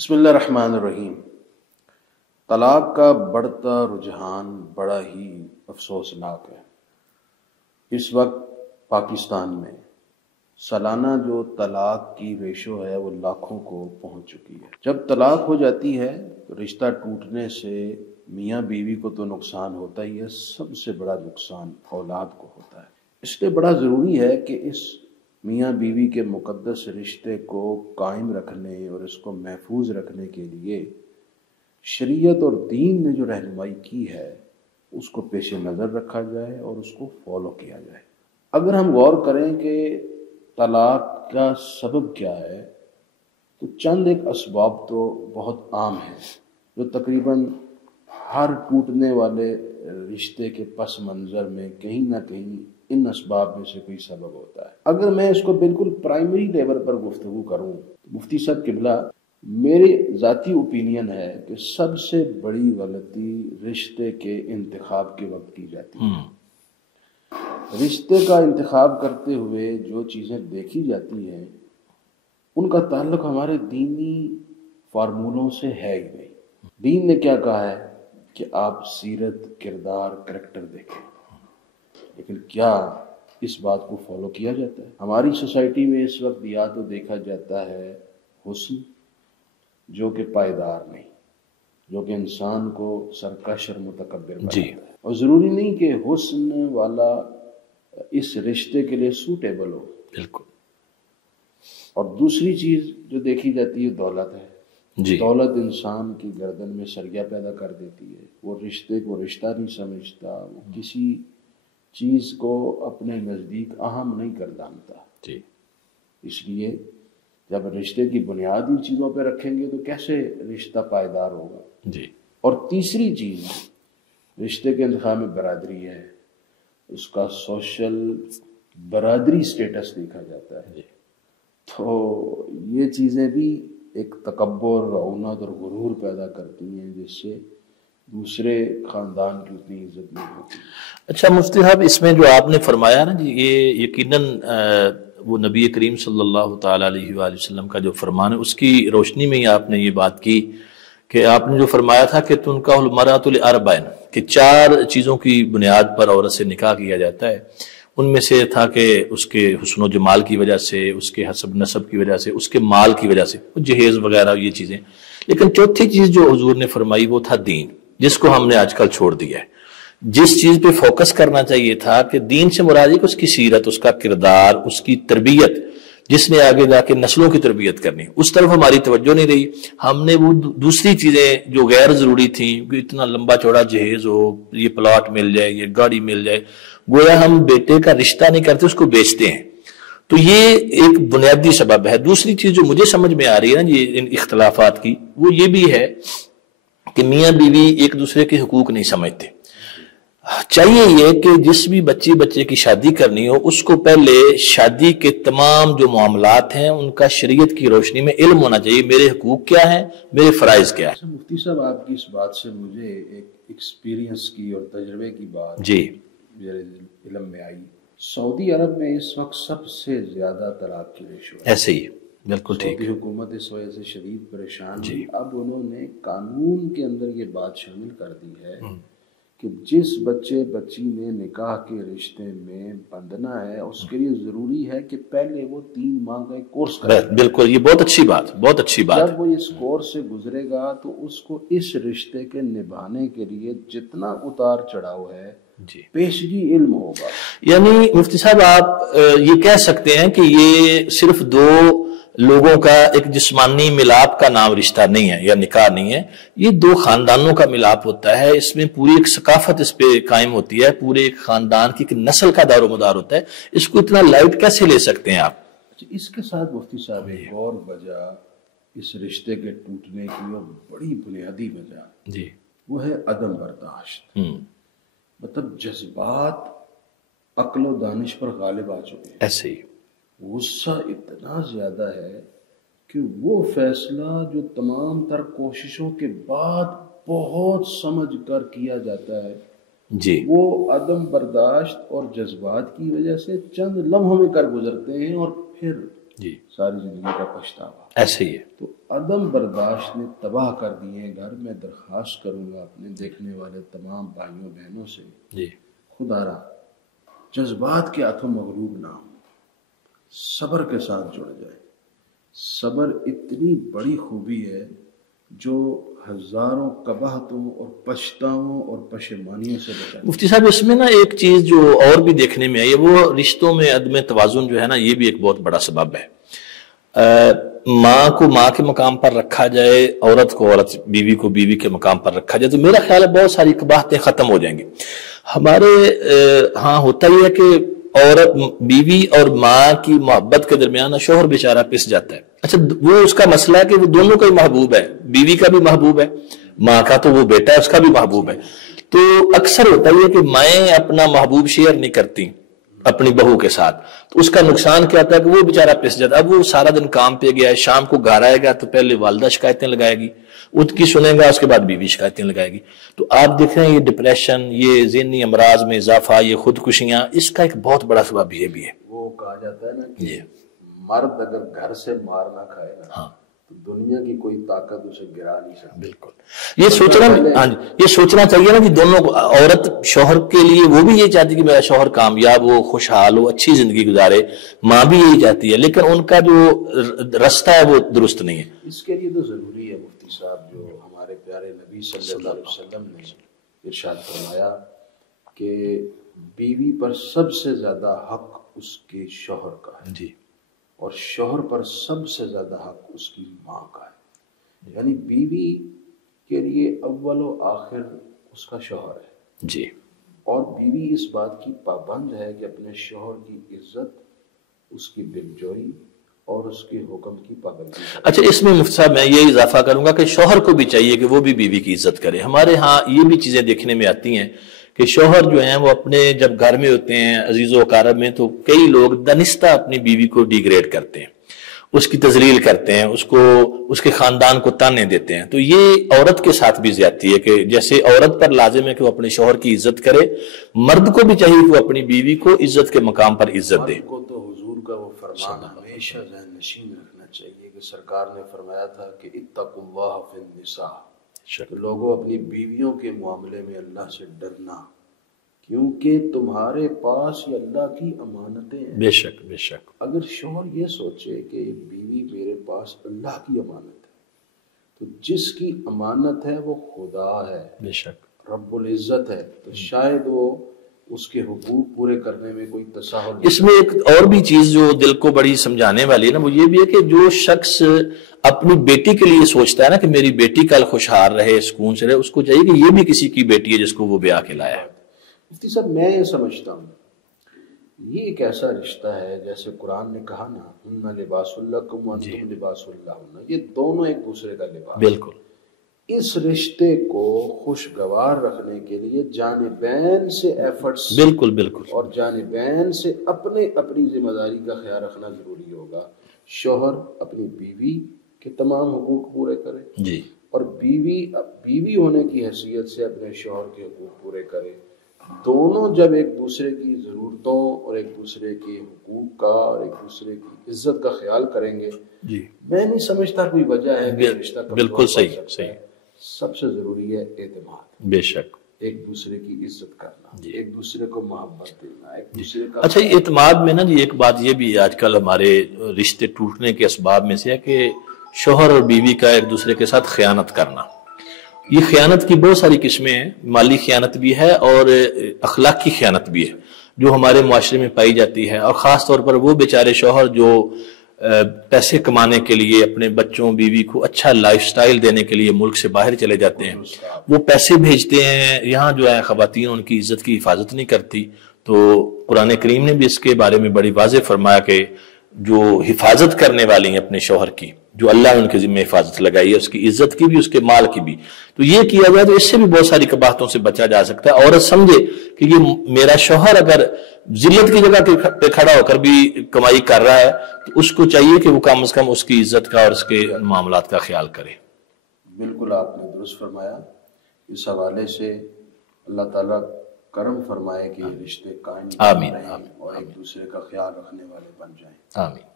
بسم اللہ الرحمن الرحیم۔ طلاق کا بڑھتا رجحان بڑا ہی افسوسناک ہے۔ اس وقت پاکستان میں سالانہ جو طلاق کی ریشو ہے وہ لاکھوں کو پہنچ چکی ہے۔ جب طلاق ہو جاتی ہے تو رشتہ ٹوٹنے سے میاں بیوی کو تو نقصان ہوتا ہی ہے، سب سے بڑا نقصان اولاد کو ہوتا ہے۔ اس لیے بڑا ضروری ہے کہ اس میاں بیوی کے مقدس رشتے کو قائم رکھنے اور اس کو محفوظ رکھنے کے لیے شریعت اور دین نے جو رہنمائی کی ہے اس کو پیش نظر رکھا جائے اور اس کو فالو کیا جائے۔ اگر ہم غور کریں کہ طلاق کا سبب کیا ہے تو چند ایک اسباب تو بہت عام ہیں جو تقریباً ہر ٹوٹنے والے رشتے کے پس منظر میں کہیں نہ کہیں ان اسباب میں سے کوئی سبب ہوتا ہے۔ اگر میں اس کو بالکل پرائمری لیول پر گفتگو کروں تو مفتی صاحب قبلہ میری ذاتی اوپینین ہے کہ سب سے بڑی غلطی رشتے کے انتخاب کے وقت کی جاتی ہے۔ رشتے کا انتخاب کرتے ہوئے جو چیزیں دیکھی جاتی ہیں ان کا تعلق ہمارے دینی فارمولوں سے ہے ہی نہیں۔ دین نے کیا کہا ہے کہ آپ سیرت، کردار، کریکٹر دیکھیں، لیکن کیا اس بات کو فالو کیا جاتا ہے؟ ہماری سوسائٹی میں اس وقت یا تو دیکھا جاتا ہے حسن جو کہ پائیدار نہیں، جو کہ انسان کو سرکش اور متکبر بناتا ہے، اور ضروری نہیں کہ حسن والا اس رشتے کے لیے سوٹیبل ہو۔ بالکل۔ اور دوسری چیز جو دیکھی جاتی ہے دولت ہے۔ دولت انسان کی گردن میں سریا پیدا کر دیتی ہے، وہ رشتے کو رشتہ نہیں سمجھتا، وہ کسی چیز کو اپنے نزدیک اہم نہیں کر جانتا۔ اس لیے جب رشتے کی بنیاد ان چیزوں پہ رکھیں گے تو کیسے رشتہ پائیدار ہوگا؟ اور تیسری چیز رشتے کے انتخاب میں برادری ہے، اس کا سوشل برادری سٹیٹس دیکھا جاتا ہے۔ تو یہ چیزیں بھی ایک تکبر، رعونت اور غرور پیدا کرتی ہیں جس سے دوسرے خاندان کی اتنی عزت نہیں ہوتی۔ اچھا مفتی صاحب، اس میں جو آپ نے فرمایا نا جی، یہ یقیناً وہ نبی کریم صلی اللہ تعالیٰ علیہ وآلہ وسلم کا جو فرمان ہے اس کی روشنی میں ہی آپ نے یہ بات کی کہ آپ نے جو فرمایا تھا کہ تنکح المرأۃ لاربع، کہ 4 چیزوں کی بنیاد پر عورت سے نکاح کیا جاتا ہے۔ ان میں سے تھا کہ اس کے حسن و جمال کی وجہ سے، اس کے حسب نسب کی وجہ سے، اس کے مال کی وجہ سے، جہیز وغیرہ یہ چیزیں۔ لیکن چوتھی چیز جو حضور نے فرمائی وہ تھا دین، جس کو ہم نے آج کل چھوڑ دیا ہے۔ جس چیز پہ فوکس کرنا چاہیے تھا کہ دین سے مراد ہے کہ اس کی سیرت، اس کا کردار، اس کی تربیت، جس نے آگے جا کے نسلوں کی تربیت کرنی، اس طرف ہماری توجہ نہیں رہی۔ ہم نے وہ دوسری چیزیں جو غیر ضروری تھیں، کہ اتنا لمبا چوڑا جہیز ہو، یہ پلاٹ مل جائے، یہ گاڑی مل جائے، گویا ہم بیٹے کا رشتہ نہیں کرتے، اس کو بیچتے ہیں۔ تو یہ ایک بنیادی سبب ہے۔ دوسری چیز جو مجھے سمجھ میں آ رہی ہے نا یہ ان اختلافات کی، وہ یہ بھی ہے کہ میاں بیوی ایک دوسرے کے حقوق نہیں سمجھتے۔ چاہیے یہ کہ جس بھی بچے کی شادی کرنی ہو اس کو پہلے شادی کے تمام جو معاملات ہیں ان کا شریعت کی روشنی میں علم ہونا چاہیے، میرے حقوق کیا ہیں، میرے فرائض کیا ہیں۔ مفتی صاحب، آپ کی اس بات سے مجھے ایک ایکسپیرینس کی اور تجربے کی بات میرے علم میں آئی۔ سعودی عرب میں اس وقت سب سے زیادہ طلاق کی ریشو ہے۔ ایسے ہی بالکل ٹھیک۔ سعودی حکومت اس وجہ سے شدید پریشان ہے۔ اب انہوں نے قانون کے اندر یہ بات شامل کر دی ہے کہ جس بچی نے نکاح کے رشتے میں بندھنا ہے اس کے لیے ضروری ہے کہ پہلے وہ 3 ماہ کا ایک کورس کرے۔ بالکل، یہ بہت اچھی بات، بہت اچھی بات۔ جب وہ اس کورس سے گزرے گا تو اس کو اس رشتے کے نبھانے کے لیے جتنا اتار چڑھاؤ ہے پیشگی علم ہوگا۔ یعنی مفتی صاحب آپ یہ کہہ سکتے ہیں کہ یہ صرف 2 لوگوں کا ایک جسمانی ملاپ کا نام رشتہ نہیں ہے یا نکاح نہیں ہے، یہ 2 خاندانوں کا ملاپ ہوتا ہے۔ اس میں پوری ایک ثقافت اس پہ قائم ہوتی ہے، پورے ایک خاندان کی ایک نسل کا دار و مدار ہوتا ہے۔ اس کو اتنا لائٹ کیسے لے سکتے ہیں آپ؟ اس کے ساتھ مفتی صاحب ایک اور وجہ اس رشتے کے ٹوٹنے کی اور بڑی بنیادی وجہ وہ ہے عدم برداشت۔ مطلب جذبات عقل و دانش پر غالب آ چکے ہیں۔ ایسے ہی غصہ اتنا زیادہ ہے کہ وہ فیصلہ جو تمام تر کوششوں کے بعد بہت سمجھ کر کیا جاتا ہے وہ عدم برداشت اور جذبات کی وجہ سے چند لمحوں میں کر گزرتے ہیں اور پھر جی ساری زندگی کا پچھتاوا ایسے ہی ہے. تو عدم برداشت نے تباہ کر دیے گھر. میں درخواست کروں گا اپنے دیکھنے والے تمام بھائیوں بہنوں سے، جی خدا را جذبات کے ہاتھوں مغلوب نہ ہوں، صبر کے ساتھ جڑ جائے. صبر اتنی بڑی خوبی ہے جو ہزاروں قباحتوں اور پچھتاووں اور پشیمانیوں سے بچاتی. مفتی صاحب اس میں نا ایک چیز جو اور بھی دیکھنے میں آئی ہے، وہ رشتوں میں عدم توازن جو ہے نا، یہ بھی ایک بہت بڑا سبب ہے. ماں کو ماں کے مقام پر رکھا جائے، عورت کو عورت، بیوی کو بیوی کے مقام پر رکھا جائے، تو میرا خیال ہے بہت ساری قباحتیں ختم ہو جائیں گی. ہمارے ہاں ہوتا ہی ہے کہ عورت، بیوی اور ماں کی محبت کے درمیان شوہر بیچارہ پس جاتا ہے. اچھا وہ اس کا مسئلہ ہے کہ وہ دونوں کا ہی محبوب ہے، بیوی کا بھی محبوب ہے، ماں کا تو وہ بیٹا ہے اس کا بھی محبوب ہے. تو اکثر ہوتا ہی ہے کہ مائیں اپنا محبوب شیئر نہیں کرتی اپنی بہو کے ساتھ، تو اس کا نقصان کیا ہوتا ہے کہ وہ بیچارہ پس جاتا ہے. اب وہ سارا دن کام پہ گیا ہے، شام کو گھر آئے گا تو پہلے والدہ شکایتیں لگائے گی، ان کی سنے گا، اس کے بعد بیوی شکایتیں لگائے گی. تو آپ دیکھ رہے ہیں یہ ڈپریشن، یہ ذہنی امراض میں اضافہ، یہ خودکشیاں، اس کا ایک بہت بڑا سبب یہ بھی ہے. وہ کہا جاتا ہے نا کہ جی مرد اگر گھر سے مار نہ کھائے نا ہاں تو دنیا کی کوئی طاقت اسے گرا نہیں سکتی. بالکل. یہ سوچنا، ہاں جی، یہ سوچنا چاہیے نا کہ دونوں کو، عورت شوہر کے لیے وہ بھی یہ چاہتی کہ میرا شوہر کامیاب ہو، خوشحال ہو، اچھی زندگی گزارے، ماں بھی یہی چاہتی ہے، لیکن ان کا جو رستہ ہے وہ درست نہیں ہے. اس کے لیے تو ضروری ہے مفتی صاحب، جو ہمارے پیارے نبی صلی اللہ علیہ وسلم نے ارشاد فرمایا کہ بیوی پر سب سے زیادہ حق اس کے شوہر کا ہے، جی اور شوہر پر سب سے زیادہ حق اس کی ماں کا ہے. یعنی بیوی کے لیے اول و آخر اس کا شوہر ہے، جی اور بیوی اس بات کی پابند ہے کہ اپنے شوہر کی عزت، اس کی دلجوئی اور اس کے حکم کی پابندی کرے. اچھا اس میں مفتی صاحب میں یہ اضافہ کروں گا کہ شوہر کو بھی چاہیے کہ وہ بھی بیوی کی عزت کرے. ہمارے ہاں یہ بھی چیزیں دیکھنے میں آتی ہیں کہ شوہر جو ہیں وہ اپنے جب گھر میں ہوتے ہیں عزیز و اقارب میں، تو کئی لوگ دانستہ اپنی بیوی کو ڈیگریڈ کرتے ہیں، اس کی تذلیل کرتے ہیں، اس کو، اس کے خاندان کو تانے دیتے ہیں. تو یہ عورت کے ساتھ بھی زیادتی ہے کہ جیسے عورت پر لازم ہے کہ وہ اپنے شوہر کی عزت کرے، مرد کو بھی چاہیے کہ وہ اپنی بیوی کو عزت کے مقام پر عزت دے. مرد کو تو حضور کا وہ فرمان ہمیشہ ذہن نشین رکھنا چاہیے کہ سرکار نے فرمایا تھا کہ اتقوا اللہ فی النساء، تو لوگوں اپنی بیویوں کے معاملے میں اللہ سے ڈرنا، کیونکہ تمہارے پاس یہ اللہ کی امانتیں ہیں. بے شک بے شک. اگر شوہر یہ سوچے کہ بیوی میرے پاس اللہ کی امانت ہے، تو جس کی امانت ہے وہ خدا ہے، بے شک رب العزت ہے، تو شاید وہ اس کے حقوق پورے کرنے میں کوئی تساہل نہیں. اس میں ایک اور بھی چیز جو دل کو بڑی سمجھانے والی ہے نا، وہ یہ بھی ہے کہ جو شخص اپنی بیٹی کے لیے سوچتا ہے نا کہ میری بیٹی کل خوشحال رہے، سکون سے رہے، اس کو چاہیے کہ یہ بھی کسی کی بیٹی ہے جس کو وہ بیاہ کے لایا ہے. مفتی صاحب میں یہ سمجھتا ہوں یہ ایک ایسا رشتہ ہے جیسے قرآن نے کہا نا، ہن لباس لکم وانتم لباس لہن، یہ دونوں ایک دوسرے کا لباس. بالکل. اس رشتے کو خوشگوار رکھنے کے لیے جانبین سے ایفرٹس، بالکل بالکل، اور جانبین سے اپنی ذمہ داری کا خیال رکھنا ضروری ہوگا. شوہر اپنی بیوی کے تمام حقوق پورے کرے، جی، اور بیوی ہونے کی حیثیت سے اپنے شوہر کے حقوق پورے کرے. دونوں جب ایک دوسرے کی ضرورتوں اور ایک دوسرے کے حقوق کا اور ایک دوسرے کی عزت کا خیال کریں گے، جی میں نہیں سمجھتا کوئی وجہ ہے کہ رشتہ بالکل صحیح صحیح. سب سے ضروری ہے اعتماد، بے شک. ایک دوسرے کی عزت کرنا، ایک دوسرے کو محبت دینا، ایک دوسرے کا. اچھا یہ اعتماد میں نا جی ایک بات یہ بھی آج کل ہمارے رشتے ٹوٹنے کے اسباب میں سے ہے کہ شوہر اور بیوی کا ایک دوسرے کے ساتھ خیانت کرنا. یہ خیانت کی بہت ساری قسمیں ہیں، مالی خیانت بھی ہے اور اخلاقی خیانت بھی ہے جو ہمارے معاشرے میں پائی جاتی ہے. اور خاص طور پر وہ بیچارے شوہر جو پیسے کمانے کے لیے اپنے بچوں بیوی کو اچھا لائف سٹائل دینے کے لیے ملک سے باہر چلے جاتے ہیں، وہ پیسے بھیجتے ہیں، یہاں جو ہے خواتین ان کی عزت کی حفاظت نہیں کرتی. تو قرآن کریم نے بھی اس کے بارے میں بڑی واضح فرمایا کہ جو حفاظت کرنے والی ہیں اپنے شوہر کی، جو اللہ نے ان کے ذمہ حفاظت لگائی ہے، اس کی عزت کی بھی، اس کے مال کی بھی، تو یہ کیا جائے تو اس سے بھی بہت ساری قباحتوں سے بچا جا سکتا ہے. عورت سمجھے کہ یہ میرا شوہر اگر ذلت کی جگہ پہ کھڑا ہو کر بھی کمائی کر رہا ہے تو اس کو چاہیے کہ وہ کم از کم اس کی عزت کا اور اس کے معاملات کا خیال کرے. بالکل آپ نے درست فرمایا. اس حوالے سے اللہ تعالیٰ کرم فرمائے کہ یہ رشتے قائم رہیں اور ایک دوسرے کا خیال رکھنے والے بن جائیں. آمین.